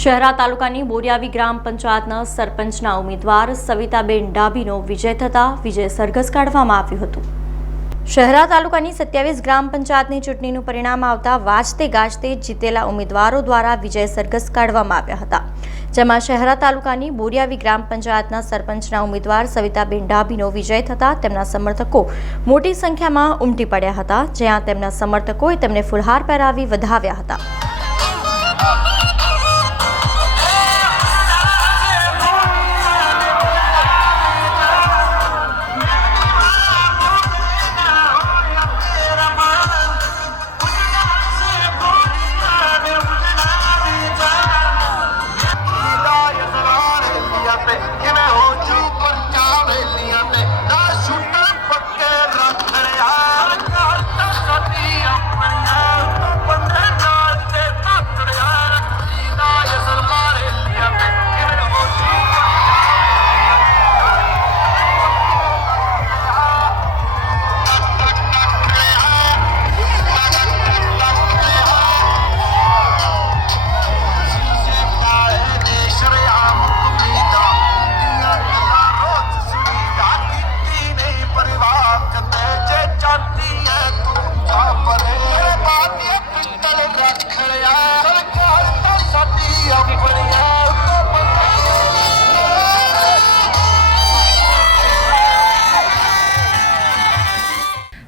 શહેરા તાલુકાની બોરિયાવી ગ્રામ પંચાયતના સરપંચના ઉમેદવાર સવિતાબેન ડાભીનો વિજય થતાં વિજય સરઘસ કાઢવામાં આવ્યું હતું. શહેરા તાલુકાની સત્યાવીસ ગ્રામ પંચાયતની ચૂંટણીનું પરિણામ આવતા વાજતે ગાજતે જીતેલા ઉમેદવારો દ્વારા વિજય સરઘસ કાઢવામાં આવ્યા હતા. જેમાં શહેરા તાલુકાની બોરિયાવી ગ્રામ પંચાયતના સરપંચના ઉમેદવાર સવિતાબેન ડાભીનો વિજય થતા તેમના સમર્થકો મોટી સંખ્યામાં ઉમટી પડ્યા હતા. જ્યાં તેમના સમર્થકોએ તેમને ફુલહાર પહેરાવી વધાવ્યા હતા.